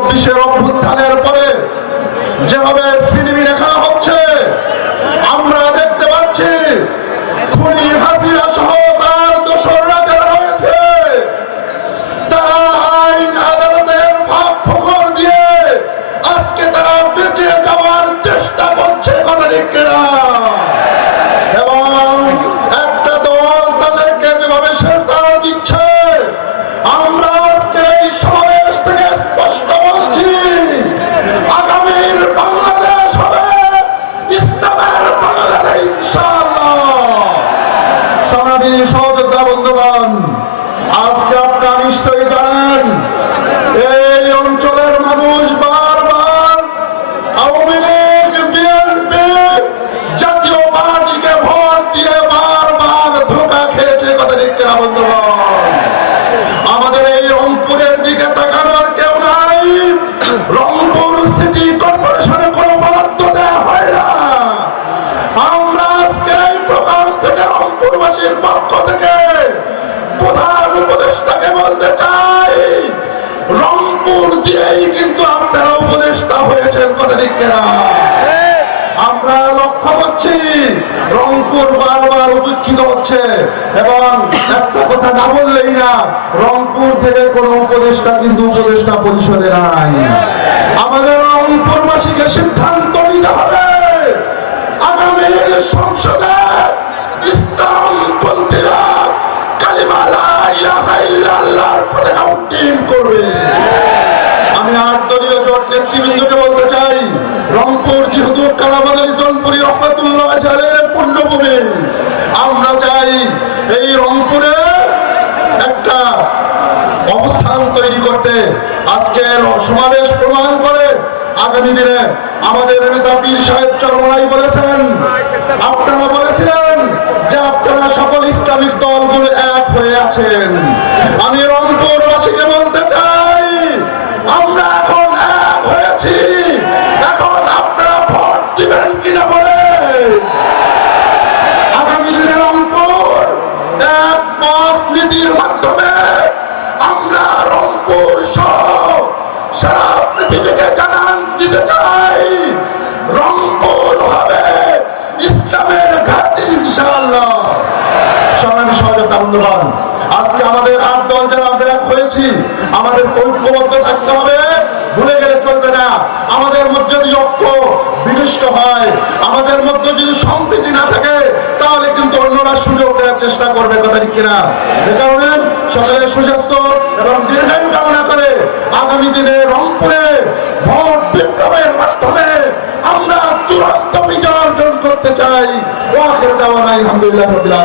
চব্বিশের অভ্যুত্থানের পরে যেভাবে দিয়েই কিন্তু আপনারা উপদেষ্টা হয়েছেন কথা ঠিক না আমরা লক্ষ্য করছি রংপুর বারবার উপেক্ষিত হচ্ছে এবং একটা কথা না বললেই না, রংপুর থেকে কোনো উপদেষ্টা কিন্তু উপদেষ্টা পরিষদে নাই। আমাদের রংপুরবাসীকে সিদ্ধান্ত নিতে হবে। আগামী সংসদে নেতৃবৃন্দকে বলতে চাই, রংপুর যেহেতু কালাবাদারি জনপুরি রহমাতুল্লাহ পুণ্যভূমি আমরা চাই এই রংপুরে একটা অবস্থান তৈরি করতে। আজকের সমাবেশ প্রমাণ করে আগামী দিনে আমাদের নেতা পীর সাহেব চরমলাই বলেছেন, আপনারা বলেছিলেন যে আপনারা সকল ইসলামিক দলগুলো এক হয়ে আছেন। বন্ধুগণ, আজকে আমাদের আট দল যারা আমরা হয়েছি আমাদের ঐক্যবদ্ধ থাকতে হবে, ভুলে গেলে চলবে না। আমাদের মধ্যে যদি ঐক্য বিনষ্ট হয়, আমাদের মধ্যে যদি সম্প্রীতি না থাকে, তাহলে কিন্তু অন্যরা সুযোগ দেওয়ার চেষ্টা করবে, কথা ঠিক কিনা? এ কারণে সকলের সুস্বাস্থ্য এবং দীর্ঘায়ু কামনা করে আগামী দিনে রংপুরে ভোট বিপ্লবের মাধ্যমে আমরা চূড়ান্ত বিজয় অর্জন করতে চাই। আলহামদুলিল্লাহ